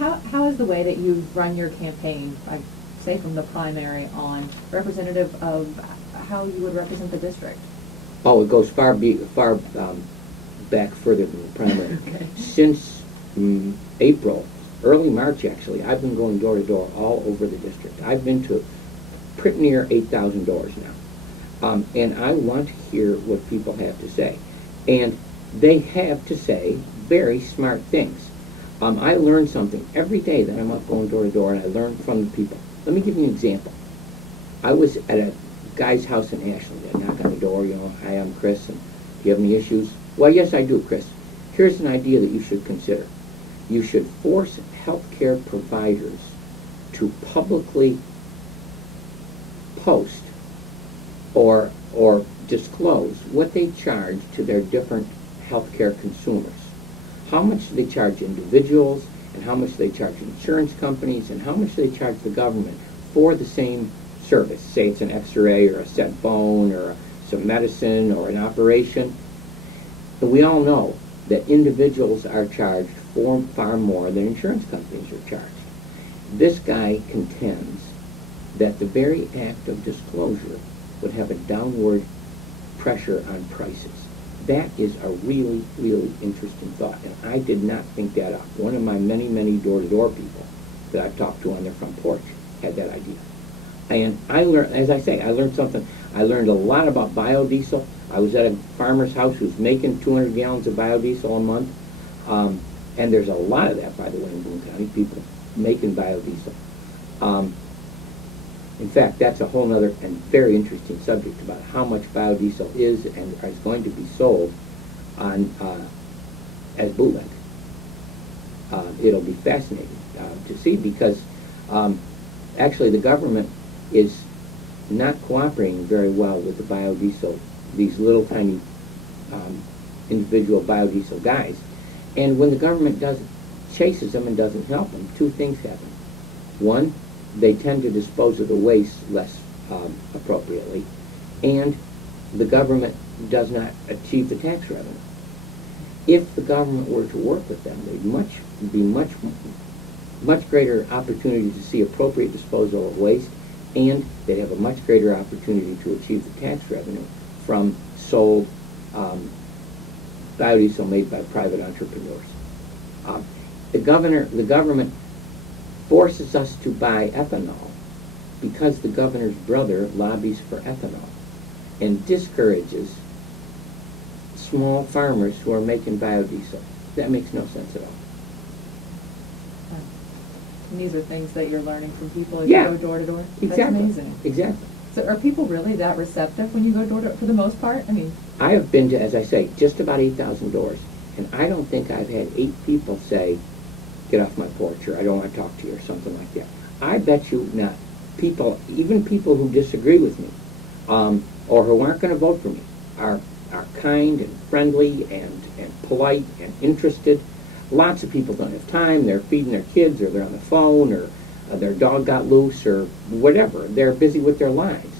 how is the way that you run your campaign, I say from the primary on, representative of how you would represent the district? Oh, it goes far back further than the primary. Okay. Since April, early March actually, I've been going door to door all over the district. I've been to pretty near 8,000 doors now. And I want to hear what people have to say. And they have to say very smart things. I learn something every day that I'm up going door to door, and I learn from the people. Let me give you an example. I was at a guy's house in Ashland. I knock on the door, you know, hi, I'm Chris, and do you have any issues? Well, yes, I do, Chris. Here's an idea that you should consider. You should force healthcare providers to publicly post or disclose what they charge to their different healthcare consumers. How much do they charge individuals, and how much do they charge insurance companies, and how much do they charge the government for the same service? Say it's an X-ray or a set bone or some medicine or an operation. And we all know that individuals are charged far more than insurance companies are charged. This guy contends that the very act of disclosure would have a downward pressure on prices. That is a really, really interesting thought, and I did not think that up. One of my many, many door-to-door people that I've talked to on their front porch had that idea. And I learned, as I say, I learned something. I learned a lot about biodiesel. I was at a farmer's house who's making 200 gallons of biodiesel a month. And there's a lot of that, by the way, in Boone County, people making biodiesel. In fact, that's a whole other and very interesting subject about how much biodiesel is and is going to be sold on as bootleg. It'll be fascinating to see, because actually the government is not cooperating very well with the biodiesel, these little tiny individual biodiesel guys. And when the government chases them and doesn't help them, two things happen. One, they tend to dispose of the waste less appropriately, and the government does not achieve the tax revenue. If the government were to work with them, there'd be much greater opportunity to see appropriate disposal of waste, and they'd have a much greater opportunity to achieve the tax revenue from sold biodiesel made by private entrepreneurs. The government forces us to buy ethanol because the governor's brother lobbies for ethanol and discourages small farmers who are making biodiesel. That makes no sense at all. And these are things that you're learning from people as Yeah, you go door to door? Exactly. That's amazing. Exactly. So are people really that receptive when you go door to door, for the most part? I mean, I have been to, as I say, just about 8,000 doors, and I don't think I've had 8 people say, get off my porch, or I don't want to talk to you, or something like that. I bet you not. People, even people who disagree with me, or who aren't going to vote for me, are kind and friendly and polite and interested. Lots of people don't have time. They're feeding their kids, or they're on the phone, or their dog got loose, or whatever. They're busy with their lives.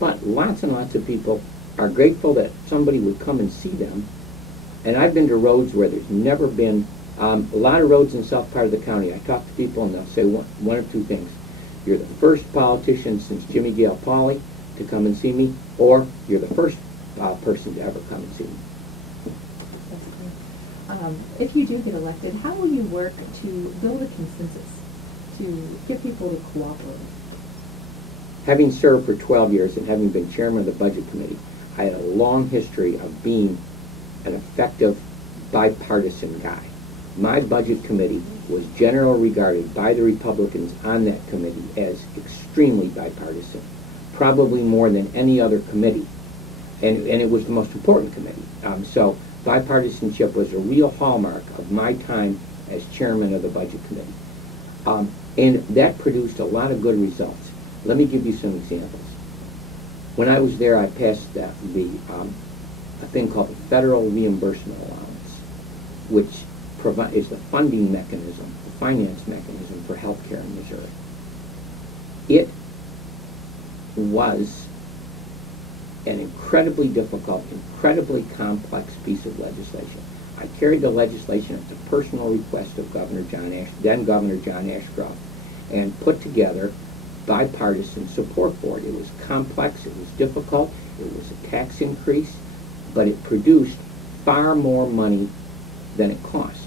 But lots and lots of people are grateful that somebody would come and see them. And I've been to roads where there's never been, a lot of roads in the south part of the county. I talk to people and they'll say one of two things. You're the first politician since Jimmy Gale Pauley to come and see me, or you're the first person to ever come and see me. that's great. If you do get elected, how will you work to build a consensus, to get people to cooperate? Having served for 12 years and having been chairman of the Budget Committee, I had a long history of being an effective bipartisan guy. My Budget Committee was generally regarded by the Republicans on that committee as extremely bipartisan, probably more than any other committee. And it was the most important committee. So bipartisanship was a real hallmark of my time as chairman of the Budget Committee. And that produced a lot of good results. Let me give you some examples. When I was there, I passed a thing called the Federal Reimbursement Allowance, which is the funding mechanism, the finance mechanism for health care in Missouri. It was an incredibly difficult, incredibly complex piece of legislation. I carried the legislation at the personal request of then Governor John Ashcroft, and put together bipartisan support for it. It was complex, it was difficult, it was a tax increase, but it produced far more money than it cost.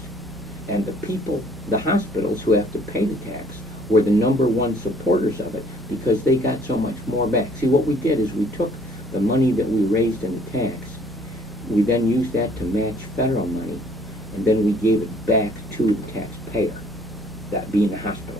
And the people, the hospitals who have to pay the tax, were the #1 supporters of it because they got so much more back. See, what we did is we took the money that we raised in the tax, we then used that to match federal money, and then we gave it back to the taxpayer, that being the hospitals.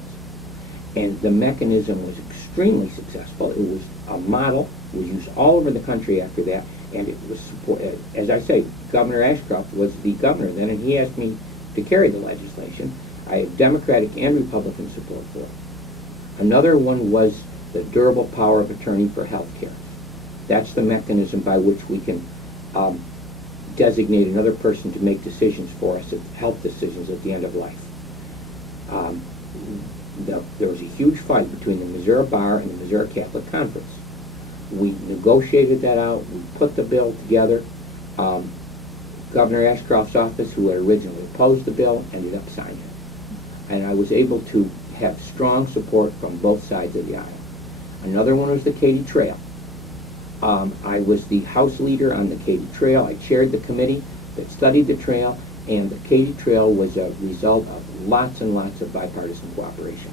And the mechanism was extremely successful. It was a model. It was used all over the country after that, and it was supported. As I say, Governor Ashcroft was the governor then, and he asked me to carry the legislation. I had Democratic and Republican support for it. Another one was the durable power of attorney for health care. That's the mechanism by which we can designate another person to make decisions for us, health decisions at the end of life. There was a huge fight between the Missouri Bar and the Missouri Catholic Conference. We negotiated that out. We put the bill together. Governor Ashcroft's office, who had originally opposed the bill, ended up signing it. And I was able to have strong support from both sides of the aisle. Another one was the Katy Trail. I was the House leader on the Katy Trail. I chaired the committee that studied the trail, and the Katy Trail was a result of lots and lots of bipartisan cooperation.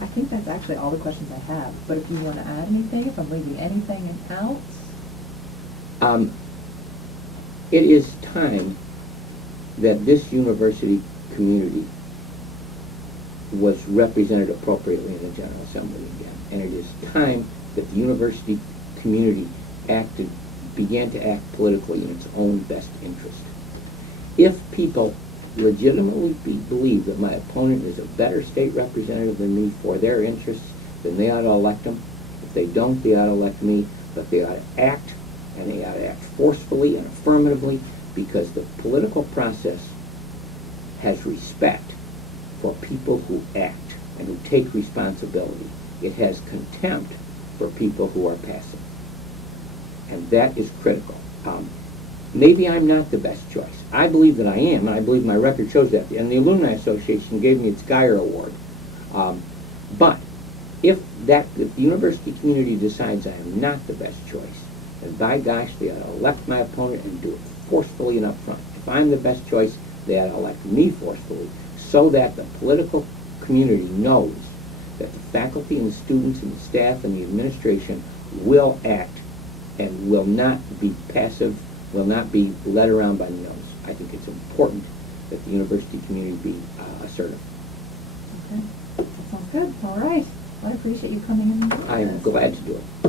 I think that's actually all the questions I have, but if you want to add anything, if I'm leaving anything out? It is time that this university community was represented appropriately in the General Assembly again. And it is time that the university community began to act politically in its own best interest. If people legitimately believe that my opponent is a better state representative than me for their interests, then they ought to elect him. If they don't, they ought to elect me. But they ought to act, and they ought to act forcefully and affirmatively, because the political process has respect for people who act and who take responsibility. It has contempt for people who are passive. And that is critical. Maybe I'm not the best choice. I believe that I am, and I believe my record shows that. And the Alumni Association gave me its Geyer Award. But if the university community decides I am not the best choice, then by gosh, they ought to elect my opponent and do it forcefully and up front. If I'm the best choice, they ought to elect me forcefully, so that the political community knows that the faculty and the students and the staff and the administration will act and will not be passive, will not be led around by the nose. I think it's important that the university community be assertive. Okay, that sounds good. All right. Well, I appreciate you coming in. I am glad to do it.